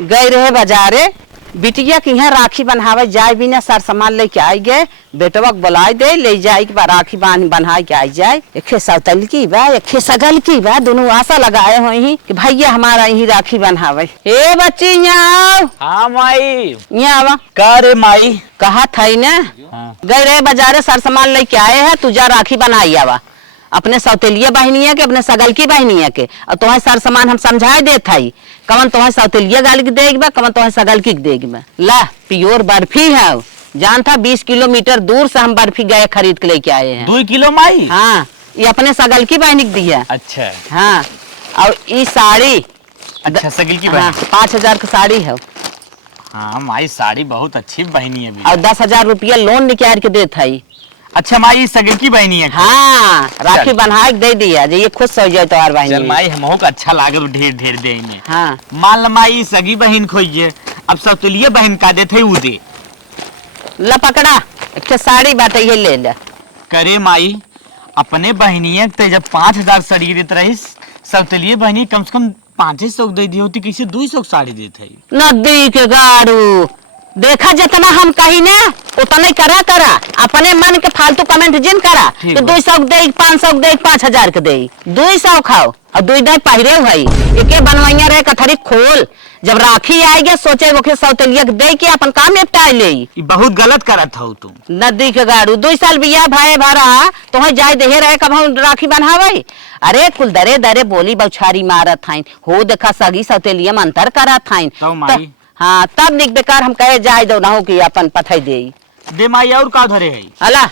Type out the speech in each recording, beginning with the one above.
गए रहे बाजारे बिटिया के यहाँ राखी बन्हावे जाए बिना सर सामान लेके आई गए बेटवा बुलाए दे ले जाए के राखी बन्हा के आई जाए। एक सौतल की बा एक सगल की बा दोनों आशा लगाए हुए ही कि भैया हमारा यही राखी बन्हावे। ए बच्ची यहाँ आओ। हाँ माई यहाँ आवा। का रे माई कहा था ना हाँ। गए रहे बाजारे सर सामान लेके आए हैं तुझा राखी बनाई आवा अपने सौतेलिया बहनिया के अपने सगल की बहनिया के और तुम्हें सर सामान हम समझाए दे था कवन तुम्हें सौतेलिया गाल की देगी बा कवन तुम्हें सगल की देगी बा। ला प्योर बर्फी है जान था 20 किलोमीटर दूर से हम बर्फी गए खरीद के लेके आए हैं। 2 किलो माई। हाँ ये अपने सगल की बहनी की दी है। अच्छा हाँ और ये साड़ी अच्छा सगल की हाँ, बहन 5000 की साड़ी है। हाँ माई साड़ी बहुत अच्छी बहनी है और 10,000 रुपया लोन निकाल के दे था। अच्छा माई सगल की बहनी है। हाँ राखी बन्हा दे दिया जे ये खुश हो जाए तो और बहन। चल माई हमहू को अच्छा लागे ढेर ढेर दे में। हाँ मान ल माई सगी बहन खोइए अब सौतेलिया बहन का देते उ दे ला पकड़ा एक साड़ी बाटे ये ले ले। करे माई अपने बहनिया तो जब 5000 साड़ी देते रही सौतेलिया बहनी कम से कम 500 दे दी होती कैसे 200 साड़ी देते नदी के गाड़ू देखा जितना हम कही ना उतना करा अपने मन के फालतू कमेंट जिन करा तो 200 दे 500 दे 5000 के दे 200 खाओ और 2 दे पहिरे हुई एके बनवाइया रहे कथरी खोल जब राखी आएगी सोचे वो सौतेलिया दे के अपन काम निपटा ले। बहुत गलत करत हो तुम नदी के गाड़ू 2 साल बिया भाई भरा तो जाए दे रहे कब हम राखी बन्हावे। अरे कुल दरे दरे बोली बौछारी मारत थाइन हो देखा सगी सौतेलिया में अंतर करत थाइन तो माई हाँ तब निक बेकार हम कहे जाए दो ना हो कि अपन पथई दे माई और का धरे है अला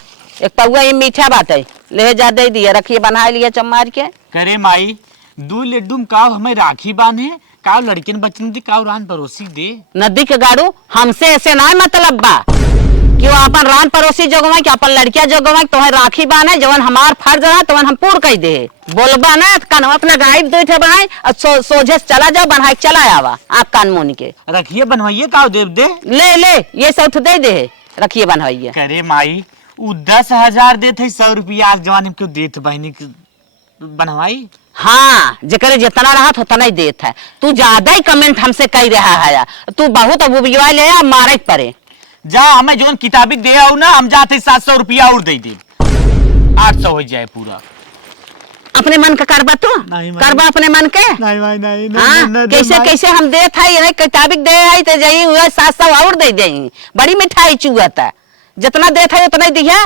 एक पौआ ये मीठा बात है ले जा दे दिया रखिए बना लिया चम्मार के। करे माई 2 लड्डू काव हमें राखी बांधे काव लड़किन बच्चन दी काव रान पड़ोसी दे। नदी के गाड़ू हमसे ऐसे ना मतलब बा क्यों अपन रान पड़ोसी जोगवा कि अपन लड़किया जोगवा तुम्हें राखी बांधे जवन हमार फर्ज रहा तो हम पूर कह दे बोलबा ना कनवा अपना गायब दो थे बनाए और सोझे चला जाओ बना चला आवा आप कान मोनी के रखिए बनवाइए काव देव दे ले ये सब दे दे रखिए बनवाइए। करे माई उ 10,000 देते 100 रुपया आज जवानी क्यों देते बहनी बनवाई। हाँ जकरे जितना रहा उतना ही देत है तू ज्यादा ही कमेंट हमसे कह रहा है तू बहुत अबुबिया ले मारे पड़े जा हमें जो किताबी दे आओ ना हम जाते 700 रुपया और दे 800 हो जाए पूरा अपने मन का करबा तू करबा अपने मन के नहीं हाँ कैसे कैसे हम दे था किताबी दे आई तो जाइए हुआ 700 और दे देंगे बड़ी मिठाई चुगता जितना दे था उतना ही दिया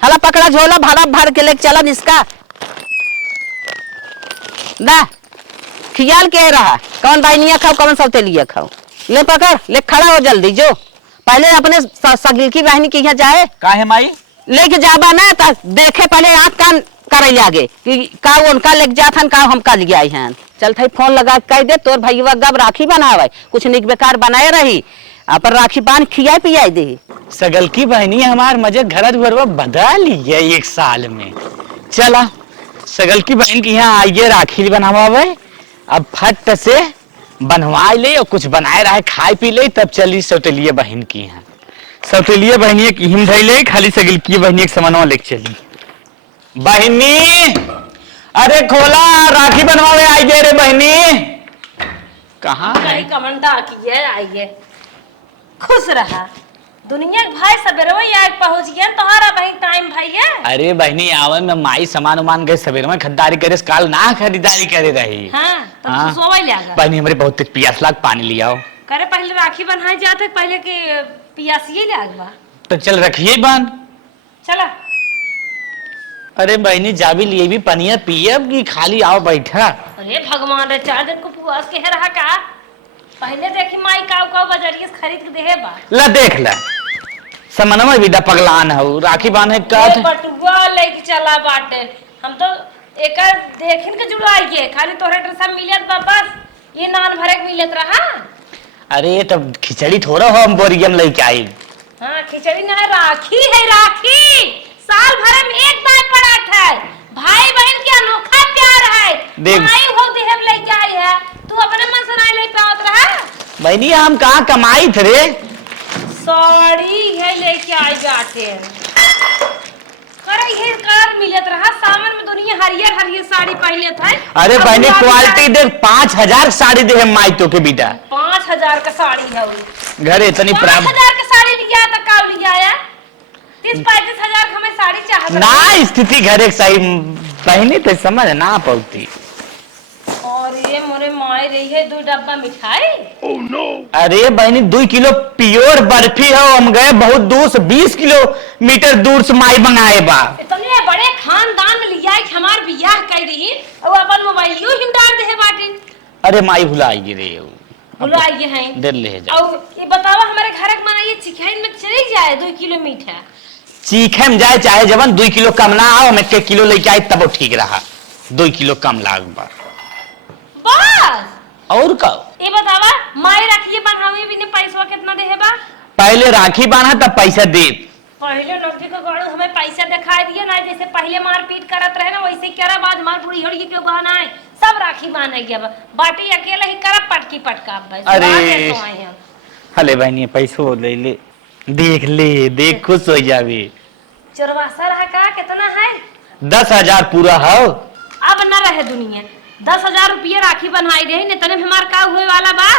हला पकड़ा झोला भरा भर के लेके चला इसका दा खियाल के रहा कौन बहनिया खाओ कौन सौतेलिया खाओ ले पकड़ ले खड़ा हो जल्दी जो पहले अपने सगिल की बहनी के यहाँ जाए काहे माई लेके जाबा ना तो देखे पहले आँख कान करे आगे कि का उनका लेके जात हन का हम का ले आई हैं। चल थाई फोन लगा कह दे तोर भैया गब राखी बनावे कुछ निक बेकार बनाए रही अपन राखी बांध खिया पिया दे। सगल की बहनी हमार मजे घर भरवा बदल लिया 1 साल में। चला सगल की बहन की यहाँ आइए राखी बनवावे अब फट से बनवा ले और कुछ बनाए रहे खाए पी ले तब चली सौतेलिया बहन की यहाँ सौतेलिया बहनी की हिम धई ले खाली सगल की बहनी एक सामान लेके चली। बहनी अरे खोला राखी बनवावे आई गए रे बहनी कहाँ कमंडा की है आइए खुश रहा दुनिया के भाई सवेरे में पहुंच गया तुम्हारा बहन टाइम भाई है। अरे बहनी आवे में माई सामान उमान गए सवेरे में खरीदारी करे काल ना खरीदारी करे रही। हाँ, तो सोवा ले आगा। बहनी हमारे बहुत प्यास लाग पानी लिया हो करे पहले राखी बन्हाई जाते पहले के पियासिए ले आगवा तो चल रखिए बन चला। अरे बहनी जाबी लिए भी पनिया पिए अब की खाली आओ बैठा। अरे भगवान रे 4 दिन को पुआस के है रहा का पहले देखी माई काव बाजारिया से खरीद के देहे बा ला देख ला समनमा विदा पगलान हो राखी बांधे का बटुआ लेके चला बाटे हम तो एकर देखिन के जुड़ाइए खाली तोरे ड्रेस मिलत बा बस ये नान भरे के मिलत रहा। अरे तब खिचड़ी थोड़ा हो हम बोरियम लेके आई। हाँ खिचड़ी ना राखी है राखी साल भर में एक बार पड़ा है भाई बहन के अनोखा प्यार है माई होती हम लेके आई है तू अपने मन से नहीं ले पावत रहा। बहनी हम कहाँ कमाई थे रे साड़ी है लेके आई जाते करे ये कार मिलत रहा सामान में दुनिया हरियर हरियर साड़ी पहले था। अरे बहनी क्वालिटी देख 5000 साड़ी दे माई तो के बेटा 5,000 का साड़ी है वो। घर इतनी 5,000 का साड़ी लिया था, कब लिया है? 30-35,000 का हमें साड़ी चाहत ना स्थिति घर एक सही बहनी तो समझ ना पौती। और ये मोरे माई रही है 2 डब्बा मिठाई। अरे बहनी 2 किलो प्योर बर्फी है, हम गए बहुत दूर से 20 किलोमीटर दूर से माई मंगाए बा। इतने बड़े खानदान में लिया है कि हमार बियाह कर रही और अपन मोबाइलियो ही डाल दे है बाटी। अरे माई भुलाई रे बुलाइए हैं दे ले जा। और ये बतावा हमारे घर के मना ये चिकन में चली जाए 2 किलो मीठा। चीखे में जाए चाहे जवन 2 किलो कम ना आओ, मैं 1 किलो लेके आई तब वो ठीक रहा। 2 किलो कम लाग बा बस। और का ये बतावा माई रखिए बनहावे भी ने पैसा कितना दे है बा? पहले राखी बांधा तब पैसा दे। पहले नौकरी को गाड़ू हमें पैसा दिखाई दिए ना, जैसे पहले मारपीट करत रहे ना वैसे ही करा। बाद मार पूरी हड़ी के बहाना है सब राखी बांध गया बा। बाटी अकेला ही करा पटकी पटका बस। अरे हले बहनी पैसो ले ले, देख ले देख खुश हो जावे। चोरवासा रहा का कितना है? 10,000 पूरा है। अब न रहे दुनिया 10,000 रुपये राखी बनवाई रही ने तने हमार का हुए वाला बा।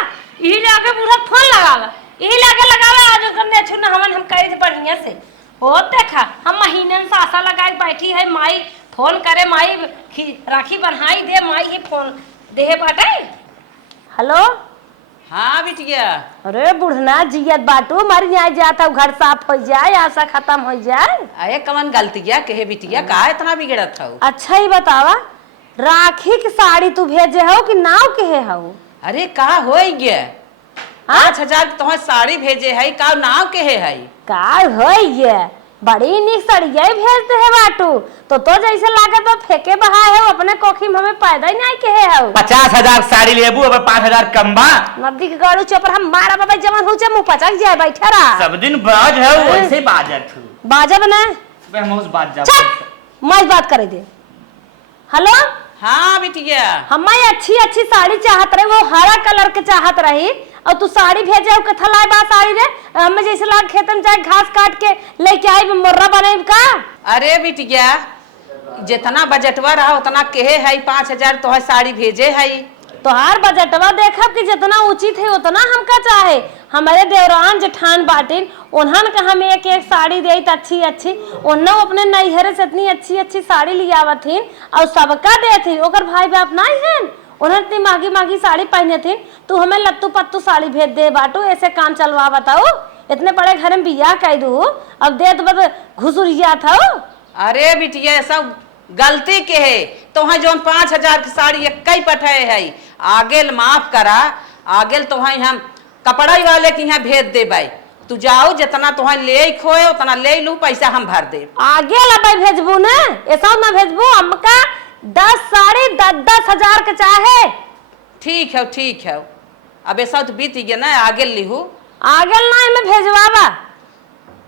यही लाके पूरा फोन लगावा, यही लाके लगावा। आज करने छुना हमन हम कहे थे बढ़िया से हो देखा हम महीने में सासा लगाए बैठी है। माई फोन करे, माई राखी बनवाई दे, माई ही फोन दे बाटे। हेलो हाँ बिटिया। अरे बुढ़ना जियत बाटू मर जाए जाता घर साफ हो जाए, आशा खत्म हो जाए। अरे कमन गलतिया कहे बिटिया का इतना बिगड़त हो? अच्छा ही बतावा राखी की साड़ी तू भेजे हो कि नाव के हो? अरे का हो गया 5,000 तुम्हें साड़ी भेजे है, का नाव के है? का हो ये बड़ी निक सड़िया भेजते है बाटू। तो जैसे लागत तो फेंके बहा है अपने कोखी में हमें पैदा ही नहीं के है। 50,000 साड़ी लेबू अब 5,000 कम बा। नदी के गाड़ू चोपर हम मारा बाबा जमन हो मुंह पचक जाए बैठा रहा। सब दिन बाज है वैसे बाजत हूँ। बाजा बना बेमोस बाज जा। मैं बात करे दे। हेलो हाँ बिटिया। हमारी अच्छी अच्छी साड़ी चाहत रही, वो हरा कलर के चाहत रही और तू साड़ी भेजे कथा लाए बा साड़ी रे हमें जैसे लाग खेतन जाए घास काट के लेके आई मोर्रा बने का। अरे बिटिया जितना बजटवा रहा उतना कहे है 5,000 तो साड़ी भेजे है। तोहार बजटवा देखब कि जितना उचित है उतना हमका चाहे। हमारे देवरान जेठान बाटिन उन्हन का हम एक एक साड़ी दे अच्छी अच्छी, उन्होंने अपने नैहरे से इतनी अच्छी अच्छी साड़ी लियावथिन और सबका देथिन। ओकर भाई बाप नहीं है उन्होंने इतनी महंगी महंगी साड़ी पहने थी। तू हमें लत्तू पत्तू साड़ी भेज दे बाटू, ऐसे काम चलवा बताओ। इतने बड़े घर में बियाह कह दू अब दे तो घुसुरिया था। अरे बिटिया सब गलती के है तो जो 5,000 की साड़ी एक पठाए है आगे माफ करा। आगे तो हम कपड़ा वाले के यहाँ भेज दे भाई। तू जाओ जितना तुह ले खोए उतना ले लू, पैसा हम भर दे। आगे ला भेजबू ना ऐसा ना भेजबू। हमका 10 साड़ी 10,000 के चाहे। ठीक है अब ऐसा तो बीत गया ना, आगे लिहू। आगे ना मैं भेजवाबा।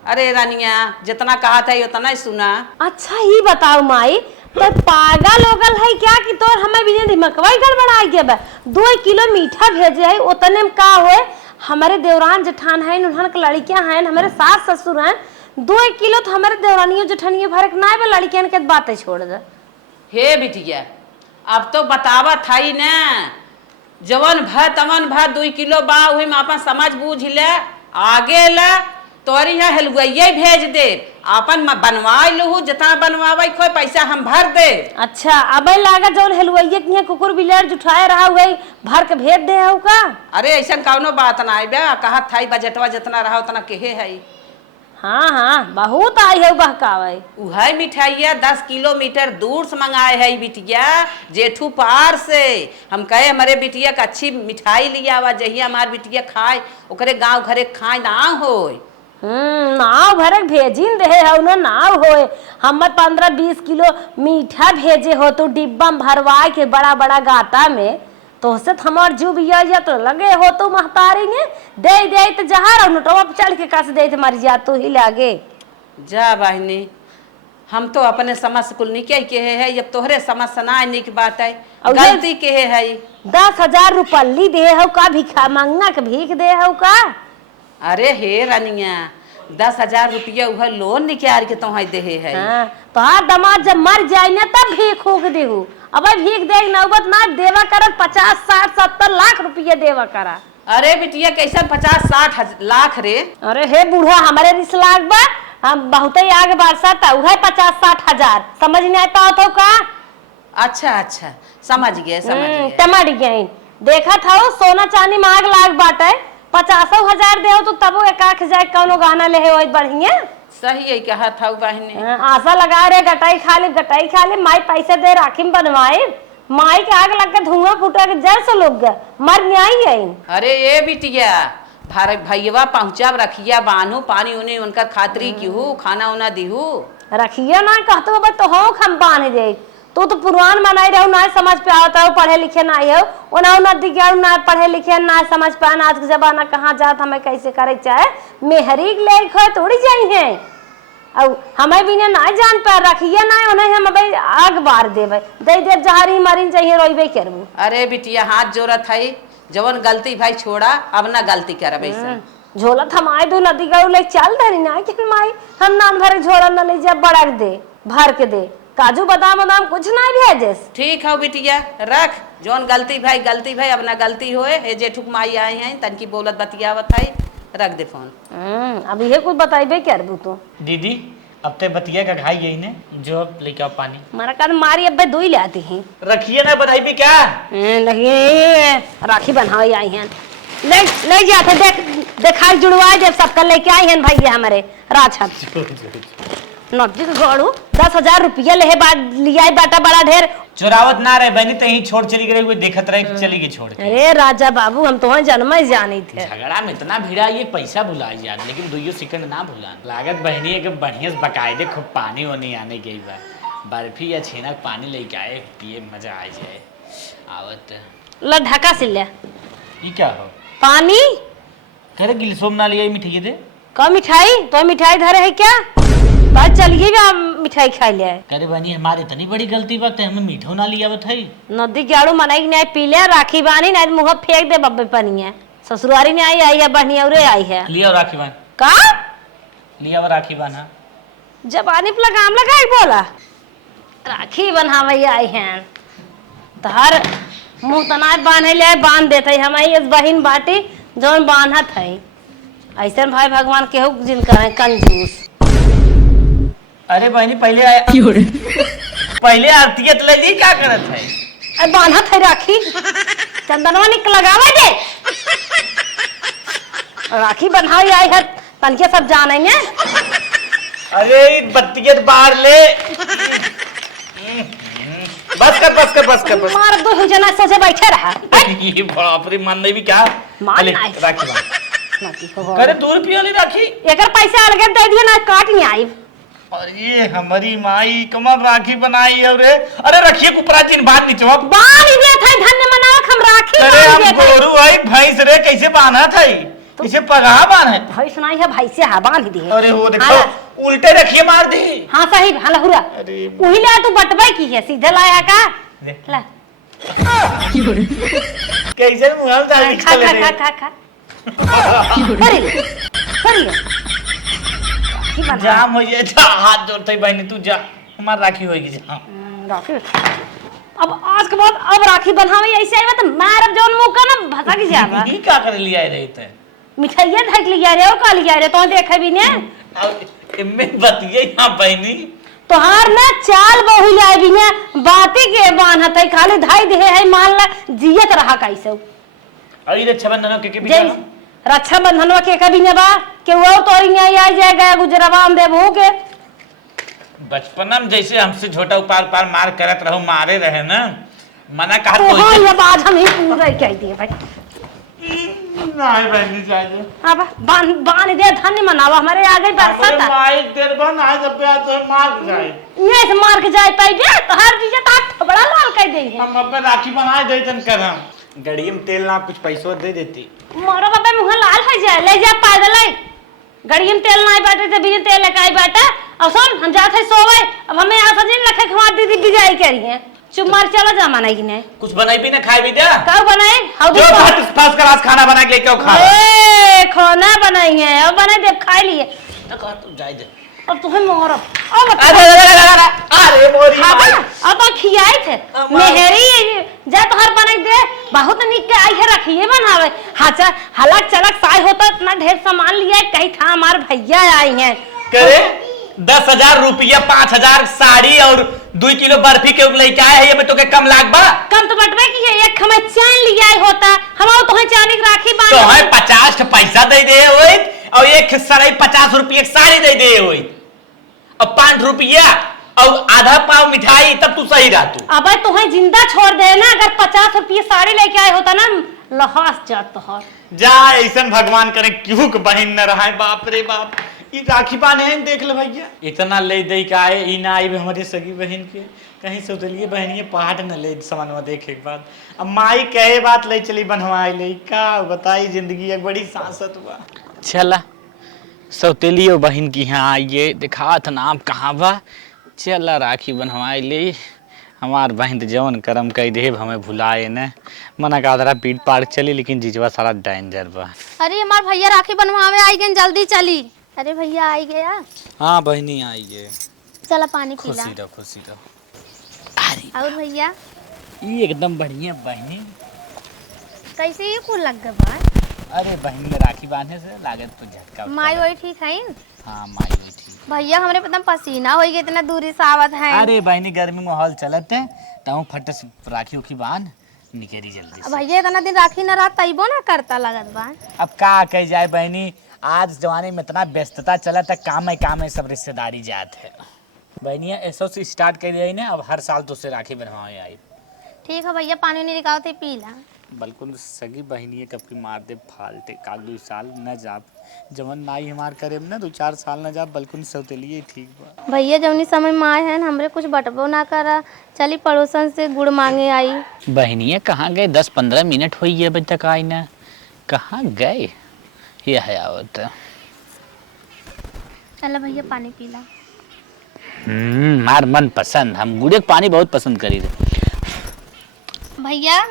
अरे रानिया जितना कहा था उतना ही सुना। अच्छा ही बताओ माई तो पागल होगल है क्या कि तोर हमें बिना दिमकवा गड़बड़ा गया। 2 किलो मीठा भेजे है उतने में का होए। हमारे देवरान जेठान है उन्हन के लड़कियां हैं, हमारे सास ससुर हैं। 2 किलो तो हमारे देवरानियों जेठानियों भर के ना लड़कियन के बातें छोड़ दे। हे बिटिया अब तो बतावा था ही ना, जवन भर तवन भर 2 किलो बा वही में अपन समझ बूझ ले। आगे ला तोरी यहाँ हलवाइये भेज दे, अपन बनवा लू जितना बनवावे कोई पैसा हम भर दे। अच्छा अब लागा जौन हलवाइये के कुकुर बिलार जुठाए रहा हुआ भर के भेज दे हो का? अरे ऐसा कौनो बात ना है बे, कहा था बजटवा जितना रहा उतना कहे है। हाँ बहुत आई है बहकावे। उहे मिठाइया 10 किलोमीटर दूर से मंगाए है बिटिया, जेठू पार से। हम कहे हमारे बिटिया का अच्छी मिठाई लिया आवा जही हमार बिटिया खाए ओकरे गांव घरे खाए ना हो। नाव भरे भेजिन दे है उन्हें नाव होए। हम 15-20 किलो मीठा भेजे हो तो डिब्बा में भरवाए के बड़ा बड़ा गाता में तो से हमार जीव या तो लगे हो तो महतारी ने दे तो जहार नोटवा चढ़ के कस दे मर जा तो ही लागे। जा बहनी हम तो अपने समझ कुल निके के है, अब तोहरे समझ ना निक बात है गलती के है। 10,000 रुपये दे हो का भिखा मंगना के भीख दे हो का? अरे हे रानिया 10,000 रुपया वह लोन निकाल के तुम्हें दे है। हाँ, तो हर दमाद जब मर जाए ना तब भीख होक देहू। अब भीख दे नौबत ना देवा करत 50, 60, 70 लाख रुपये देवा करा। अरे बिटिया कैसा 50-60 लाख रे। अरे हे बूढ़ा हमारे रिस लाग बा, हम बहुत ही आगे बरसाता उहे 50-60 हजार, समझ नहीं आता हो का। अच्छा समझ गए टमाट गए देखा था सोना चांदी मांग लाग बाटे 50 हजार दे तो तब एक आख जाए कौनो गहना ले हो बढ़िया। सही है कहा था बहने। आशा लगा रे गटाई खा ले माई पैसे दे राखी में बनवाए, माई के आग लग के धुआं फूटा के जर से लोग मर नहीं है। अरे ये बिटिया भैया पहुंचा रखिया बानू पानी उन्हें उनका खातरी क्यों खाना उना दिहू रखिया ना कहते तो हो हम बांध दे तो पुरान बनाई रहो ना समझ पे आता हो पढ़े लिखे ना हो ओना नदी के ना पढ़े लिखे ना समझ पाए आज के जमाना कहाँ जात हमें कैसे करे चाहे मेहरी ले थोड़ी जाई है और हमें भी ना जान पा रखिए ना उन्हें हम भाई आग बार देवे दे दे जहरी मरीन चाहिए रोइबे करबू। अरे बिटिया हाथ जोरत है जवन गलती भाई छोड़ा अब ना गलती करबे झोला थमाए दो नदी गऊ ले चल धरी ना कि माई हम नान भरे झोला न ले जा बड़क दे भर के दे काजू बादाम बादाम कुछ ना भेजेस। ठीक है बिटिया रख जौन गलती भाई अपना गलती होए हे जेठुक माई आए हैं तनकी बोलत बतियावत है रख दे फोन। अब ये कुछ बताइबे करबू तू दीदी अब ते बतिया का घाई यही ने जो लेके आओ पानी मारा कर मारी अब दुई ले आती हैं रखिए ना बताई भी क्या नहीं राखी बनाई आई हैं ले जाते देखाई जुड़वाए जब सबका लेके आई हैं भैया हमारे राजहत नब्जी गड़ू 10,000 रुपया ले लिया बाटा बड़ा ढेर चुरावत ना रहे बहनी तो छोड़ चली गई हुए देखत रहे चली गई छोड़ के। अरे राजा बाबू हम तो जन्म ही जानी थे झगड़ा में इतना भिड़ा ये पैसा भुलाई याद लेकिन 2 सेकंड ना भुला लागत बहनी है कि बढ़िया से बकायदे खूब पानी वानी आने गई बर्फी या छेना पानी लेके आए पिए मजा आ जाए आवत ला ढका से ले ये क्या हो पानी करे गिलसोम ना लिया मिठाई दे का मिठाई तो मिठाई धरे है क्या बात चलिए मिठाई खा ले करे बहनी हमारे इतनी बड़ी गलती बात है हमें मीठो ना लिया बताई नदी गाड़ू मनाई नहीं पी ले राखी बानी नहीं मुँह फेंक दे बब्बे पानी है ससुरारी ने आई है बढ़िया आई है लिया राखी बान का लिया राखी बाना जबानी पे लगाम लगा बोला राखी बनावे आई हैं तहर मुँह तना बांधे ले बांध देते हम इस बहिन बाटी जौन बांधत है ऐसे भाई भगवान केहू जिन करे कंजूस। अरे बहनी पहले आरती ले ली क्या करत है अरे बांधत है राखी चंदनवा निक लगावे दे राखी बन्हाई आई है तनके सब जानेंगे। अरे बत्तियत बाहर ले बस कर मार दो जना सोचे बैठे रहा ये बाप रे मान नहीं भी क्या मान राखी करे 2 रुपया ले राखी एकर पैसा अलग दे दिए ना काट नहीं आई। अरे हमारी माई कमर राखी बनाई है रे अरे रखिए कुपरा दिन बाद निचवा बांध दे थे धन्य मनाओ हम राखी अरे हम गोरू आई भैंस रे कैसे बांधा था इसे पगा बांध है भाई सुनाई है भाई से हा बांध दी अरे वो देखो उल्टे रखिए मार दे। हां सही हला हुरा वही ले तू बटवाई की है सीधे लाया का ला कैसे मुंह में डाल खा खा अरे जा मुझे हाथ जोड़ते बहनी तू जा हमार राखी होगी जा राखी अब आज के बाद अब राखी बनावे ऐसे आई तो मार अब जौन मुंह का ना भसा की जावा ये क्या कर लिया रहे थे मिठाइयां धक लिया रे और का लिया रे तो देखे भी ने इनमें बतिए यहां बहनी तोहार ना चाल बहु लाई भी ने बाती के बांधत है खाली धाई दे है मान ला जियत रहा कैसे अरे रक्षाबंधन के बीच रक्षाबंधन के कभी ने बा के वो तोरी ने आ जाएगा गुजरावान देबो के बचपन में जैसे हमसे छोटा उपार पार मार करत रहो मारे रहे ना मना कहा तो हां ये बात हम ही पूरा कह दिए भाई नहीं बहनी चाहिए अब बांध दे धन्य मनावा हमारे आगे बरसात माई देर बन आज पे तो मार जाए ये से मार के जाए पाई दे तो हर चीज ता बड़ा लाल कह दे हम अपने राखी बना देतन करम गड़ी में तेल ना कुछ पैसों दे देती मोरो बाबा मुंह लाल हो जाए ले जा पैदल आई गड़ी में तेल नहीं बाटे तो बिना तेल लगाई बाटा अब सुन हम जाते सोवे अब हमें यहाँ सजिन लखे खवा दीदी बिजाई करिए चुप मार चलो जमाना की ने कुछ बनाई भी ना खाई भी दे कब बनाए हाउ जो फर्स्ट क्लास खाना बना के लेके आओ खा ए खाना बनाई है अब बनाए दे खा लिए तो कहा तू जाए दे अब तुम्हें मोरब अब अरे मोरी माई। अब खियाई थे मेहरी जा तोहर बने दे बहुत निक के आई है रखिए बनावे हाचा हलक चलक साई होता इतना ढेर सामान लिया है कहीं था हमार भैया आई हैं करे 10,000 रुपया 5,000 साड़ी और 2 किलो बर्फी के लेके आए है, ये तो के कम लाग बा। कम तो बटवे की है एक हमें चैन लिया है होता हम तो है चांदी की राखी तो बांध है 50 पैसा दे दे होई और एक साड़ी 50 रुपये की साड़ी दे दे होई और 5 रुपया और आधा पाव मिठाई, तब तू सही रहतू। अब तुम्हें जिंदा छोड़ दे ना अगर 50 रुपये साड़ी लेके आए होता ना लहास जात तो जा ऐसन भगवान करे क्यों के बहन न रहा। बाप रे बाप, ई राखी बांधे हैं देख ले भैया, इतना ले दे का आए ई ना आई हमारी सगी बहन के कहीं से उतलिए बहनिए पहाड़ न ले सामानवा देखे के बाद। अब माई कहे बात ले चली बनवाई ले का बताई, जिंदगी एक बड़ी सांसत हुआ। चला सौतेली बहन की यहाँ आइए दिखा था नाम कहाँ बा, चला राखी बनवाई ले। हमार बहन जवन करम कई देव हमें भुलाए न मना का आदरा पीट पाड़ चली, लेकिन जीजवा सारा डेंजर बा। अरे हमार भैया राखी बनवावे आई गए जल्दी चली। अरे भैया आई गया। हाँ बहनी आई है, चला पानी पीला। खुशी रहो खुशी रहो। अरे और भैया ये एकदम बढ़िया बहनी, कैसे ये कुल लग गया? अरे बहनी में राखी बांधने से लागत तो झटका। माई वही ठीक है? हाँ माई वही ठीक। भैया हमरे पता पसीना हो गया इतना दूरी से आवत है। अरे बहनी गर्मी माहौल चलत है तो फट से राखी उखी बांध निकली जल्दी से। भैया इतना दिन राखी न रहा तैबो ना करता लगत बा। अब का कह जाए बहनी, आज जमाने में इतना व्यस्तता चलत है, काम है सब रिश्तेदारी जात है। बहनिया ऐसा से स्टार्ट कर दिया ना, अब हर साल तो से राखी बनवाए आई। ठीक है भैया पानी नहीं निकाल थे पीला। बल्कि सगी बहनी कब की मार दे फालते का 2 साल न जाब जवन नाई हमार करे ना 2-4 साल न जाब, बल्कि सौतेलिए ठीक बा। भैया जवनी समय में आए हैं हमरे कुछ बटबो ना करा, चली पड़ोसन से गुड़ मांगे आई। बहनिया कहाँ गए? 10-15 मिनट हुई है अभी तक आई ना, कहाँ गए? ये है आवत। चला भैया पानी पीला। मार मन पसंद, हम गुड़े के पानी बहुत पसंद करी थे। भैया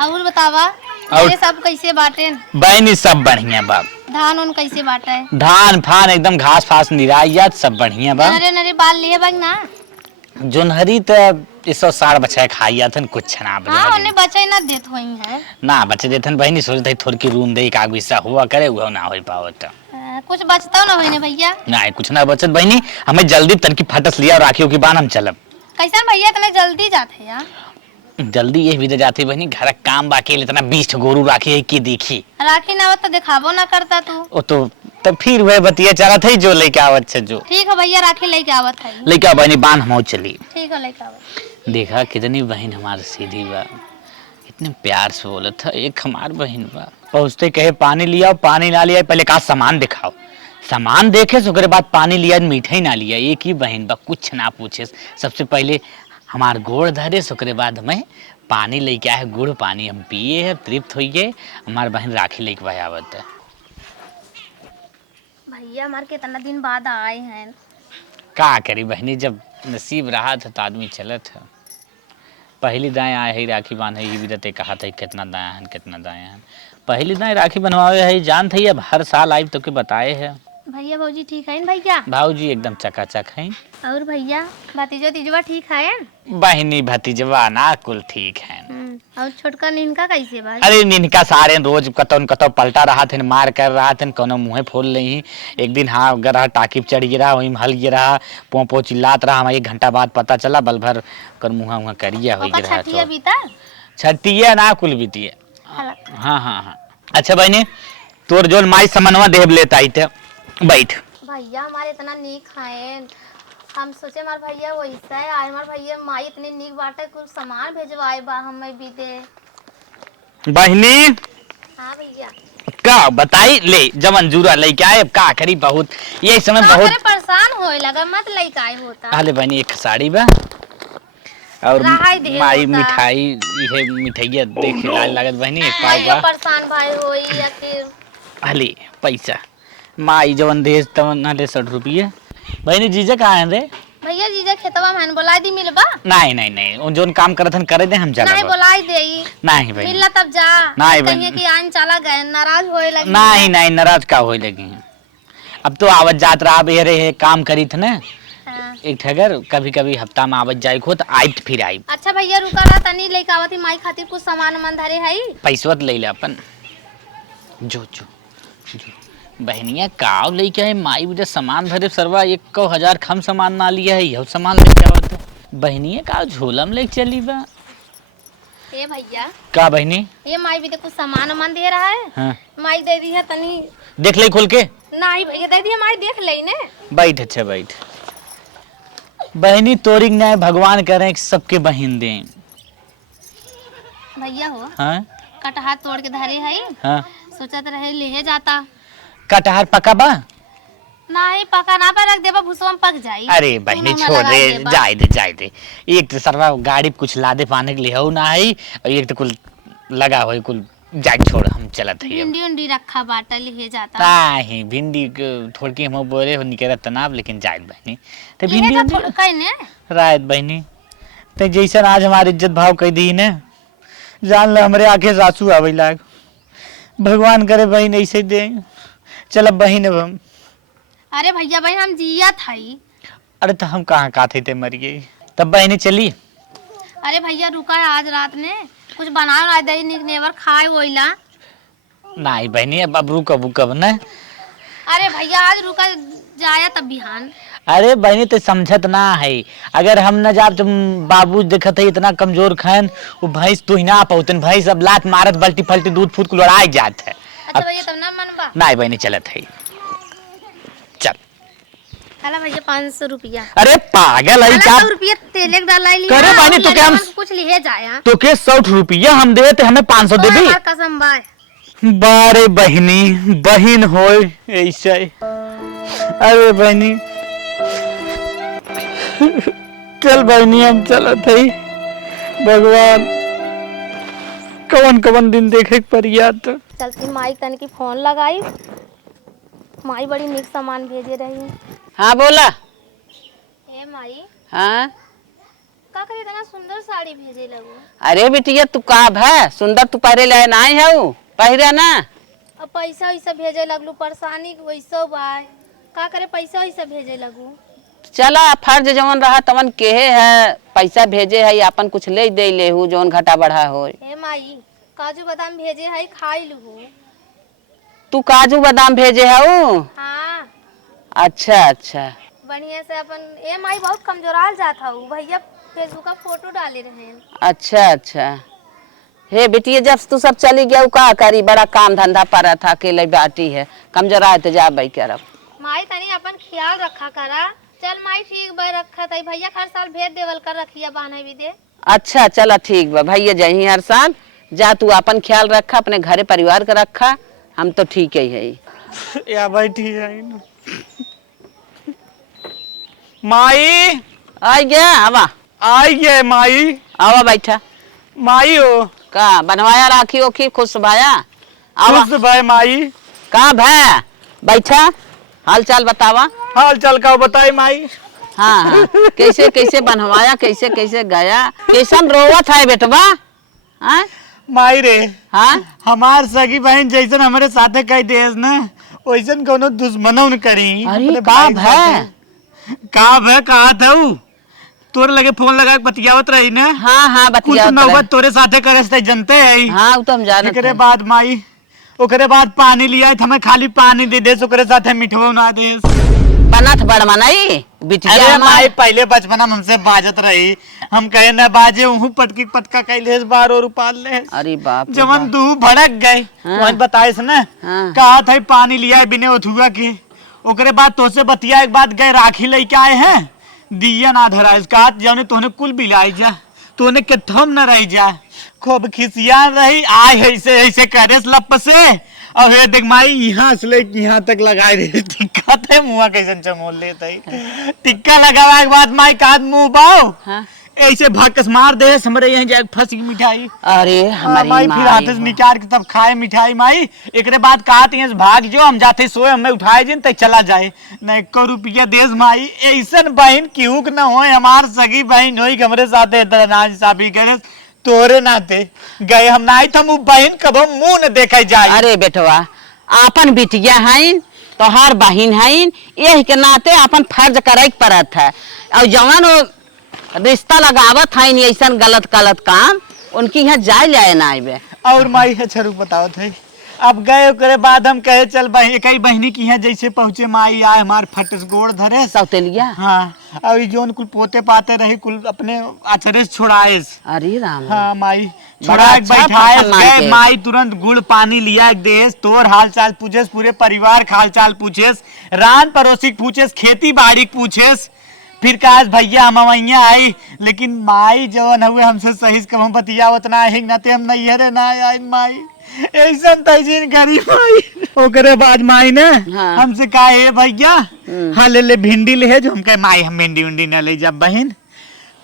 और बतावा और मेरे सब कैसे बाटे? बहनी सब बढ़िया बा। धान उन कैसे बाटे? धान फान एकदम घास फास निराइया सब बढ़िया बा। नरे नरे बाल लिए बग ना जोनहरी तो 160 बच्चा खाइया थन कुछ ना बजे। हाँ उन्हें बचे ना देत होई है ना बचे देथन बहनी, सोचते थोड़ी की रूम दे का गुस्सा हुआ करे वो ना हो पावत। कुछ बचता ना होई ने भैया? ना कुछ ना बचत बहनी, हमें जल्दी तनकी फटस लिया राखियों की बान हम चलब। कैसा भैया इतने जल्दी जाते यार? जल्दी ये भी जाते बहनी, घर का काम बाकी इतना 20 गोरू राखी है की देखी। राखी ना तो दिखाबो ना करता तू। ओ तो तब फिर वह बतिया चला थे जो लेके आवत से जो। ठीक है भैया राखी लेके आवत है। लेके बहनी बान हम चली। ठीक है लेके आवत। देखा कितनी बहन हमारी सीधी बा, इतने प्यार से बोला था। एक हमार बहन बा पहुँचते कहे पानी लिया, पानी ना लिया, पहले कहा सामान दिखाओ, सामान देखे उसके बाद पानी लिया, मिठाई ना लिया। एक ही बहन बा कुछ ना पूछे, सबसे पहले हमार गोड़ धरे उसके बाद हमें पानी लेके आए, गुड़ पानी हम पिए है, तृप्त हुई है। हमार बहन राखी लेके भाई आवत है। भैया हमारे कितना दिन बाद आए हैं। का करी बहनी, जब नसीब रहा था तो आदमी चलत है। पहली दाएँ आए है राखी बांधे, ये भी रहते कहा था कितना दाएँ हैं कितना दाएँ हैं। पहली दाएँ राखी बनवावे है जान थी, अब हर साल आई तो के बताए है। भैया भौजी ठीक है भैया? भाऊजी एकदम चकाचक हैं। और भैया भतीजा तीजवा ठीक है? बहनी भतीजवा ना कुल ठीक है। और छोटका निनका कैसे बा? अरे निनका सारे रोज कतौ कतौ पलटा रहा थे, मार कर रहा थे, कोनो मुँहे फोल नहीं। एक दिन हाँ गरा टाकिब चढ़ गिरा, वही हल गिरा, पों चिल्लात रहा। हमें 1 घंटा बाद पता चला, बल भर कर मुँहा करिया हो गिरा। छठिया ना कुल बीतिए। हाँ हाँ हाँ अच्छा बहनी, तोर जोल माई समनवा देव लेता आई थे। बैठ भैया हमारे इतना नीक है, हम सोचे हमारे भैया वैसा है। आज हमारे भैया माई इतने नीक बाटे, कुछ सामान भेजवाए बा हमें भी दे। बहनी हाँ भैया का बताई ले जमन जूरा लेके आए, अब का करी बहुत ये समय बहुत परेशान होए लगा, मत लेके आए होता। हाले बहनी एक साड़ी बा और माई मिठाई, ये मिठाइया देख लाल लागत बहनी एक पाव बा। परेशान भाई होई या फिर हाले पैसा माई जवन देश तवन हाले 60 रुपये। बहनी जीजा कहाँ हैं रे? भैया जीजा खेतवा में बोलाई दी मिलबा? नहीं नहीं नहीं, उन जोन काम करत हन करे दे, हम चला नहीं बोलाई दे नहीं भाई मिलला तब जा। नहीं कहिए कि आन चला गए नाराज होए लगी। नहीं नहीं नाराज का होए लगी हैं। अब तो आवत जात रहा अब ये काम करी थे ना हाँ। एक ठगर कभी कभी हफ्ता में आवत जाए को तो आइट फिर आई अच्छा भैया रुका रहा तनी लेके आवत ही माई खातिर कुछ सामान मन धरे हई। पैसवत ले ले अपन जो जो जो बहनिया काव लेके आए माई बेटा सामान भरे सरवा 1,000 कम सामान ना लिया है यह सामान लेके आवत है। बहनिया काव झोलम लेके चली बा ए भैया का बहनी ये माई भी तो कुछ सामान मन दे रहा है। हाँ माई दे दी है तनी देख ले खोल के नहीं भैया दे दी है माई देख ले ने। बैठ अच्छा बैठ बहनी तोरिक न्याय भगवान करें कि सबके बहन दें। भैया हो हाँ कटहर तोड़ के धरे हई हाँ सोचत रहे ले जाता। कटहर पका बा नहीं पका ना पर रख देबा भूसवा में पक जाई। अरे बहनी दोनों में छोड़ लगा दे देबा। जाए दे एक तो सरवा गाड़ी पे कुछ लादे पाने के लिए हो ना है और एक तो कुल लगा हो कुल जाए छोड़ हम चलत है भिंडी उंडी रखा बाटा ले जाता। नहीं भिंडी थोड़ के हम बोले हो निकल तनाव लेकिन जाए बहनी तो ले भिंडी जा थोड़ा कहीं रायत बहनी तो जैसा आज हमारी इज्जत भाव कह दी ने जान लो हमरे आके सासू आवे लाग भगवान करे बहन ऐसे दे चल बहन अब हम अरे भैया बहन हम जिया थाई। अरे तो हम कहाँ काथे थे मर गए तब बहनी चली अरे भैया रुका है आज रात में कुछ बना रहा दही नेवर खाए वोइला। नहीं बहनी अब रुकब न अरे भैया आज रुका जाया तब बिहान। अरे बहनी तो समझत ना है अगर हम न जाब तुम बाबू देखत है इतना कमजोर खान वो भैंस तू ही ना पहुतन भैंस अब लात मारत बल्टी फल्टी दूध फूट लड़ाई जात है। अच्छा भैया तब ना मनबा नहीं बहनी चलत है चल। चला भैया 500 रुपया। अरे पागल है क्या 100 रुपया तेले डाला लिया। करे बहनी तो क्या हम कुछ लिए जाया तो के 100 रुपया हम दे ते हमें 500 दे दी कसम बाय। बारे बहनी बहन हो ऐसे अरे बहनी चल बहनी हम चलत है भगवान कवन कवन दिन देखे पर याद चलती माई तन की फोन लगाई माई बड़ी निक सामान भेजे रही। हाँ बोला। ए माई हाँ का करे इतना सुंदर साड़ी भेजे लगू। अरे बिटिया तू का है सुंदर तू पहरे ले नहीं है पहरे ना अब पैसा वैसा भेजे लगलू परेशानी वैसा बाय का करे पैसा वैसा भेजे लगू। चला फर्ज जवन रहा तवन केहे है पैसा भेजे है अपन कुछ ले दे ले हूँ जवन घटा बढ़ा हो। ए माई काजू बादाम भेजे है खाई लू। तू काजू बादाम भेजे है हाँ अच्छा अच्छा बढ़िया से अपन ए माई बहुत कमजोराल जाता हूँ भैया फेसबुक का फोटो डाले रहे। अच्छा अच्छा हे बिटिया जब तू सब चली गया का करी बड़ा काम धंधा पड़ा था अकेले बाटी है कमजोरा तो जा भाई करब। माई तनी अपन ख्याल रखा करा। चल माई ठीक बा रखा तई भैया हर साल भेज देवल कर रखिया बाने भी दे। अच्छा चला ठीक बा भैया जही हर साल जा तू अपन ख्याल रखा अपने घरे परिवार का रखा हम तो ठीक ही है या बैठी है माई आ गया आवा आई गए माई आवा बैठा माई हो का बनवाया राखी ओखी खुश भाया आवा खुश भाई माई का भै बैठा हाल चाल बतावा हाल चाल का बताई माई। हाँ हाँ कैसे कैसे बनवाया कैसे कैसे गया कैसन रोवत है बेटवा हाँ माई रे हाँ हमार सगी बहन जैसन हमारे साथे कई देस न वैसन कोनो दुश्मनों न करी। अरे का भै कहा था तोरे लगे फोन लगा के बतियावत रही न हाँ हाँ कुछ बतिया नौबत तोरे साथे करे से जनते है। हाँ वो तो हम जानत एकरे हैं। बाद माई ओकरे बाद पानी लिया हमें खाली पानी दे दे ओकरे साथे मिठवा ना दे। बनत बड़ मनाई बिटिया अरे हमार। माई पहले बचपन में हमसे बाजत रही हम कहे न बाजे हूँ पटकी पटका कैले बार और पाल ले अरे बाप रे जवन बाप। तू भड़क गए हाँ। वही बताए से न हाँ। कहा था पानी लिया है बिने ओथुआ के ओकरे बाद तोसे बतिया एक बात गए राखी लेके आए हैं दिया ना धराइस कहा जौने तोने कुल बिलाई जा तोने के थम न रही जा खूब खिसिया रही आए ऐसे ऐसे करे लप से और ये देख माई यहाँ से ले यहाँ तक लगाए रही टिक्का थे मुँह कैसे चमोल लेते टिक्का लगावा के बाद माई का मुँह बाओ हाँ। ऐसे भक्कस मार दे हमरे यहाँ जाके फंस गई मिठाई। अरे हमारी माई फिर हाथ से निकाल के तब खाए मिठाई माई एकरे बाद कहत यहाँ से भाग जो हम जाते सोए हमें उठाए जिन तक चला जाए न 1 रुपया देश माई ऐसन बहन क्यों न हो हमार सगी बहन हो हमरे साथे नाच साबी करे तोरे नाते गए हम नाई हम बहन कब मुंह न देखे जाए। अरे बेटवा आपन बिटिया है तोहार बहिन हईन, यही के नाते अपन फर्ज करे के पड़त है। और जवान वो रिश्ता लगावत हईन ऐसा गलत गलत काम, उनकी यहाँ जाए लाए ना आइबे। और माई है छरू बताओ थे, अब गए करे बाद हम कहे चल कई बहनी की यहाँ जैसे पहुँचे माई आए हमार फटस गोड़ धरे सौतेलिया। हाँ, और जोन कुल पोते पाते रहे कुल अपने अचरे से छुड़ाए। अरे राम। हाँ माई बड़ा छुड़ा के अच्छा बैठाए फर्ज मान गए, के। माई तुरंत गुड़ पानी लिया एक देश, तोर हाल चाल पूछेस, पूरे परिवार का हाल चाल पूछेस, रान पड़ोसी पूछेस, खेती बाड़ी पूछेस। फिर कहा भैया हम वहीं आई, लेकिन माई जवन हुए हमसे सही से कम बतिया उतना हिंग नते हम नहीं हरे ना आई माई ऐसा तैसीन करी माई। ओकरे बाद माई ने हाँ। हमसे कहा हे भैया हाँ ले भिंडी ले, जो हम कहे माई हम भिंडी उंडी ना ले जा बहन,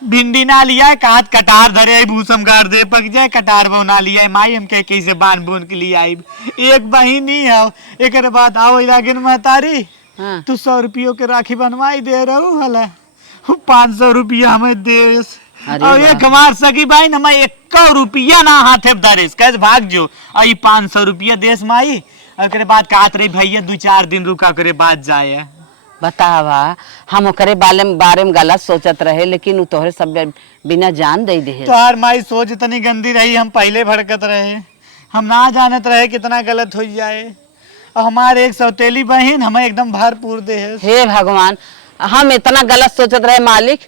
भिंडी ना लिया काट कटार धरे भूसम गाड़ दे पक जाए, कटार बना लिया माई हम कहे कैसे बांध बून के लिए आई। एक बहन ही है, एक बाद आओ इलाके में महतारी हाँ। तू 100 रुपयों के राखी बनवाई दे रहू हला 500 रुपया हमें दे। अरे और एक हमार सगी भाई न मैं 1 रुपया ना हाथे धरेस कैसे भाग जो आई 500 रुपया देश माई। और करे बाद कहत रही भैया 2-4 दिन रुका करे बाद जाए। बतावा हम ओकरे बारे में गलत सोचत रहे, लेकिन उ तोहरे सब बिना जान दे दे। तोहार माई सोच इतनी गंदी रही, हम पहले भड़कत रहे, हम ना जानत रहे कितना गलत हो जाए। और हमारे एक सौतेली बहन हमें एकदम भरपूर दे है। हे भगवान, हम इतना गलत सोचत रहे मालिक,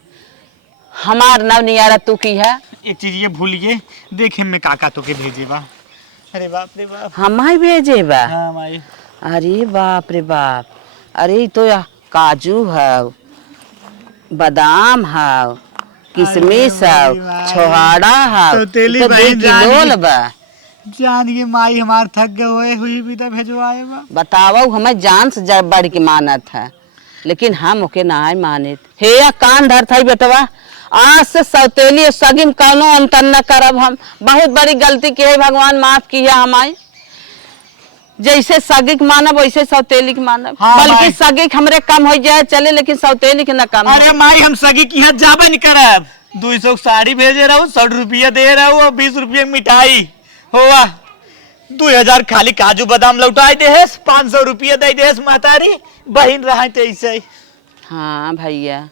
हमार नव नियारा तू की है। एक चीज ये भूलिए देखे में काका तो के भेजे बा। अरे बाप रे बाप। हमारे भेजे बा। हाँ माई। अरे बाप रे बाप, अरे ई तो काजू है, बादाम है, किशमिश है, अरे वाह। छोहाड़ा है, सौतेली तो बहन किलोल जानी। बा। जानिए माई हमार थक गए हुई भी तो भेजवाए बा। बताओ हमें जान से बढ़ के मानत है, लेकिन हम ओके ना मानित। हे या कान धर था बेटवा, आज से सौतेली सगी में कौनो अंतर न करब। हम बहुत बड़ी गलती की है, भगवान माफ किया हमारी। जैसे सगी के मानब वैसे सौतेली के मानब। हाँ, बल्कि माई। सगी के हमरे कम हो जाए चले, लेकिन सौतेली के न कम। अरे माई हम सगी की यहाँ जाबे नहीं करब। 200 साड़ी भेजे रहू, 100 रुपया दे रहू और 20 रुपये मिठाई हुआ। 2000 खाली काजू बादाम लौटाई दे, 500 रुपया दे दे महतारी बहन रहा तो ऐसे। हाँ भैया।